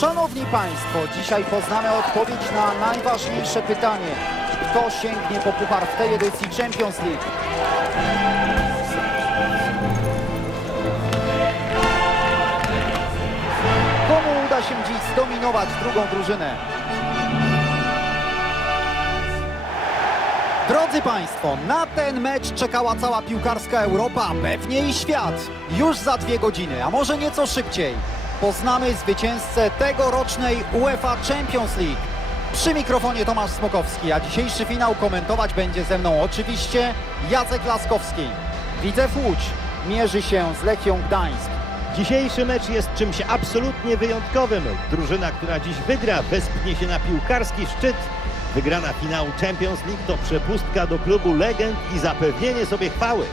Szanowni Państwo, dzisiaj poznamy odpowiedź na najważniejsze pytanie. Kto sięgnie po puchar w tej edycji Champions League? Komu uda się dziś zdominować drugą drużynę? Drodzy Państwo, na ten mecz czekała cała piłkarska Europa, pewnie i świat. Już za dwie godziny, a może nieco szybciej, poznamy zwycięzcę tegorocznej UEFA Champions League. Przy mikrofonie Tomasz Smokowski, a dzisiejszy finał komentować będzie ze mną oczywiście Jacek Laskowski. Widzew Łódź mierzy się z Lechią Gdańsk. Dzisiejszy mecz jest czymś absolutnie wyjątkowym. Drużyna, która dziś wygra, wespnie się na piłkarski szczyt. Wygrana finału Champions League to przepustka do klubu legend i zapewnienie sobie chwały.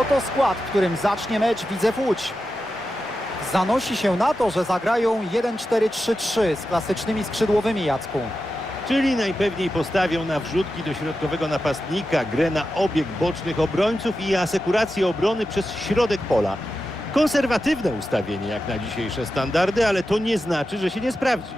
Oto skład, którym zacznie mecz Widzew Łódź. Zanosi się na to, że zagrają 1-4-3-3 z klasycznymi skrzydłowymi Jacku. Czyli najpewniej postawią na wrzutki do środkowego napastnika, grę na obieg bocznych obrońców i asekurację obrony przez środek pola. Konserwatywne ustawienie jak na dzisiejsze standardy, ale to nie znaczy, że się nie sprawdzi.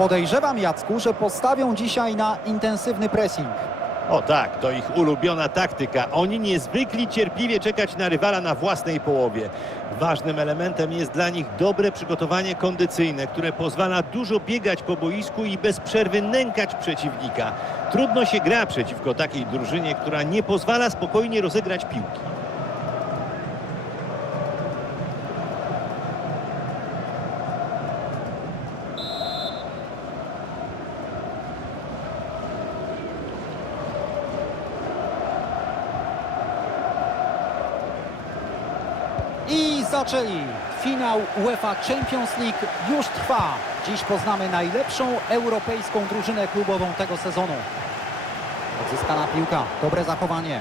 Podejrzewam Jacku, że postawią dzisiaj na intensywny pressing. O tak, to ich ulubiona taktyka. Oni niezwykle cierpliwie czekać na rywala na własnej połowie. Ważnym elementem jest dla nich dobre przygotowanie kondycyjne, które pozwala dużo biegać po boisku i bez przerwy nękać przeciwnika. Trudno się gra przeciwko takiej drużynie, która nie pozwala spokojnie rozegrać piłki. I zaczęli. Finał UEFA Champions League już trwa. Dziś poznamy najlepszą europejską drużynę klubową tego sezonu. Odzyskana piłka, dobre zachowanie.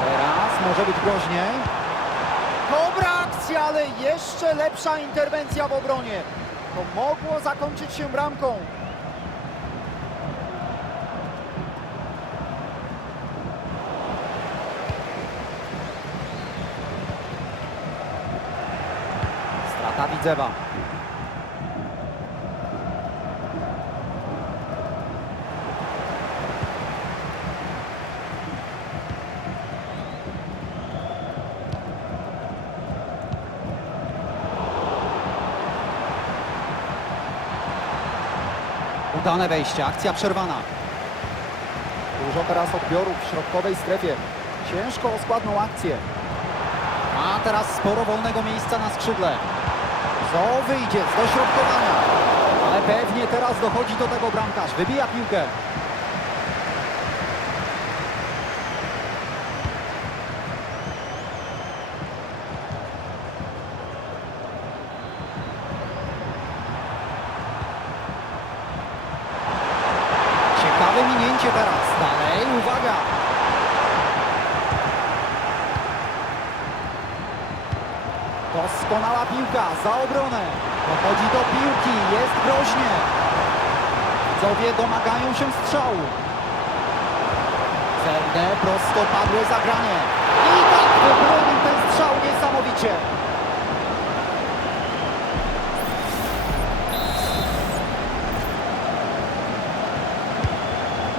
Teraz może być groźniej. Dobra akcja, ale jeszcze lepsza interwencja w obronie. To mogło zakończyć się bramką. Widzewa. Udane wejście, akcja przerwana. Dużo teraz odbiorów w środkowej strefie. Ciężko o składną akcję. A teraz sporo wolnego miejsca na skrzydle. Co wyjdzie z dośrodkowania? Ale pewnie teraz dochodzi do tego bramkarz. Wybija piłkę. Ciekawe minięcie teraz. Dalej, uwaga. Doskonała piłka za obronę. Dochodzi do piłki, jest groźnie. Widzowie domagają się strzału. Cerne, prostopadłe zagranie. I tak wybronił ten strzał niesamowicie.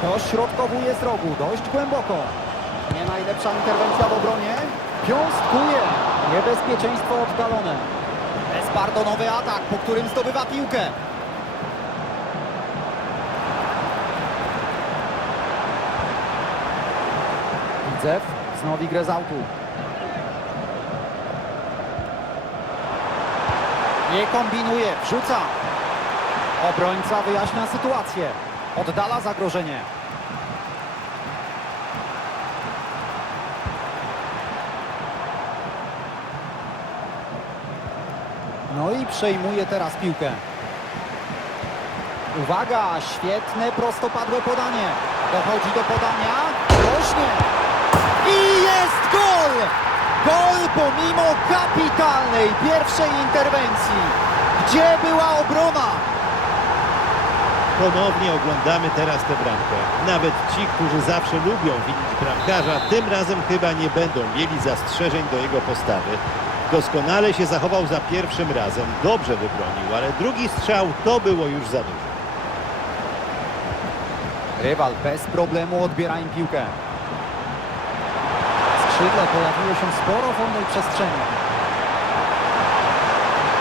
Dośrodkowuje z rogu, dość głęboko. Nie najlepsza interwencja w obronie. Piąstkuje. Niebezpieczeństwo oddalone. Bezpardonowy atak, po którym zdobywa piłkę. Widzew wznowi grę z autu. Nie kombinuje, wrzuca. Obrońca wyjaśnia sytuację. Oddala zagrożenie. No i przejmuje teraz piłkę. Uwaga, świetne prostopadłe podanie. Dochodzi do podania. Rośnie. I jest gol! Gol pomimo kapitalnej pierwszej interwencji. Gdzie była obrona? Ponownie oglądamy teraz tę bramkę. Nawet ci, którzy zawsze lubią widzieć bramkarza, tym razem chyba nie będą mieli zastrzeżeń do jego postawy. Doskonale się zachował za pierwszym razem, dobrze wybronił, ale drugi strzał to było już za dużo. Rywal bez problemu odbiera im piłkę. Skrzydle pojawiło się sporo wolnej przestrzeni.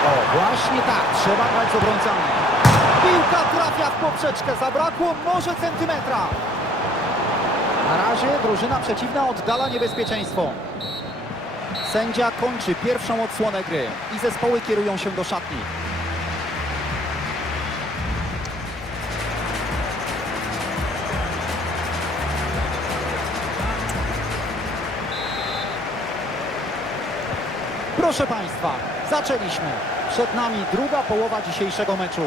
O, właśnie tak, trzeba grać z obrońcami. Piłka trafia w poprzeczkę, zabrakło może centymetra. Na razie drużyna przeciwna oddala niebezpieczeństwo. Sędzia kończy pierwszą odsłonę gry i zespoły kierują się do szatni. Proszę Państwa, zaczęliśmy. Przed nami druga połowa dzisiejszego meczu.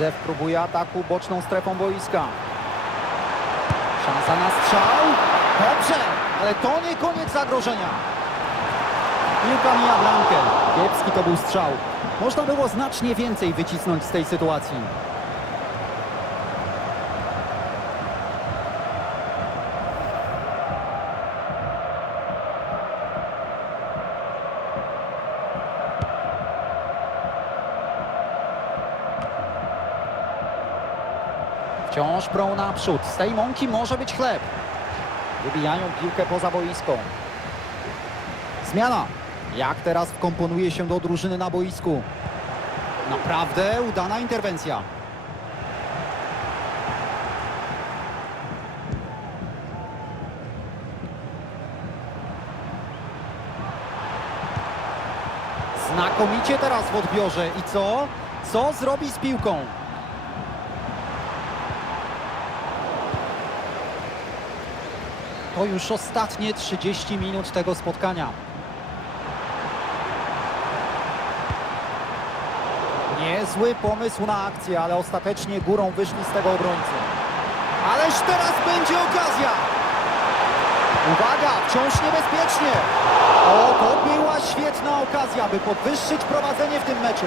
Widzew próbuje ataku boczną strefą boiska. Szansa na strzał. Dobrze, ale to nie koniec zagrożenia. Piłka mija bramkę. Kiepski to był strzał. Można było znacznie więcej wycisnąć z tej sytuacji. Wciąż prą naprzód. Z tej mąki może być chleb. Wybijają piłkę poza boisko. Zmiana. Jak teraz wkomponuje się do drużyny na boisku? Naprawdę udana interwencja. Znakomicie teraz w odbiorze. I co? Co zrobi z piłką? To już ostatnie 30 minut tego spotkania. Niezły pomysł na akcję, ale ostatecznie górą wyszli z tego obrońcy. Ależ teraz będzie okazja! Uwaga, wciąż niebezpiecznie! O, to była świetna okazja, by podwyższyć prowadzenie w tym meczu.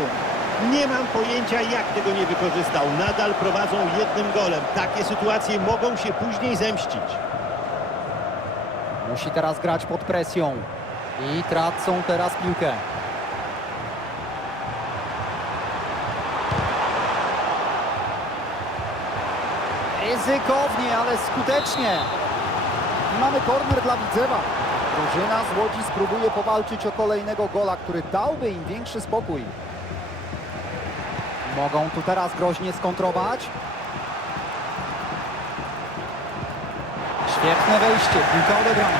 Nie mam pojęcia, jak tego nie wykorzystał. Nadal prowadzą jednym golem. Takie sytuacje mogą się później zemścić. Musi teraz grać pod presją. I tracą teraz piłkę. Ryzykownie, ale skutecznie. I mamy korner dla Widzewa. Drużyna z Łodzi spróbuje powalczyć o kolejnego gola, który dałby im większy spokój. Mogą tu teraz groźnie skontrować. Świetne wejście, piłka odebrana.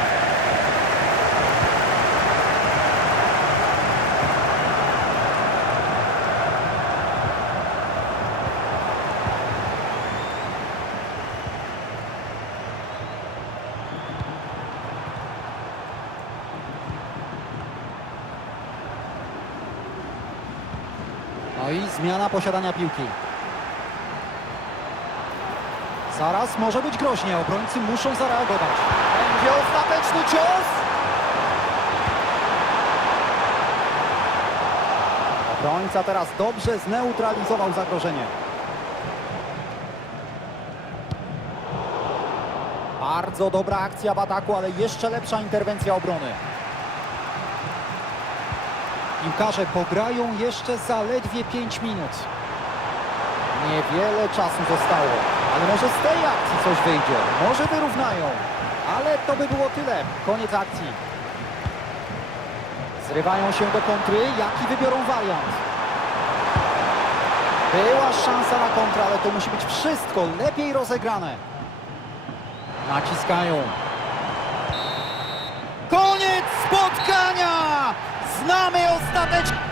No i zmiana posiadania piłki. Zaraz może być groźnie, obrońcy muszą zareagować. Będzie ostateczny cios! Obrońca teraz dobrze zneutralizował zagrożenie. Bardzo dobra akcja w ataku, ale jeszcze lepsza interwencja obrony. Piłkarze pograją jeszcze zaledwie 5 minut. Niewiele czasu zostało, ale może z tej akcji coś wyjdzie. Może wyrównają, ale to by było tyle. Koniec akcji. Zrywają się do kontry. Jaki wybiorą wariant? Była szansa na kontrę, ale to musi być wszystko lepiej rozegrane. Naciskają. Koniec spotkania! Znamy ostatecznie.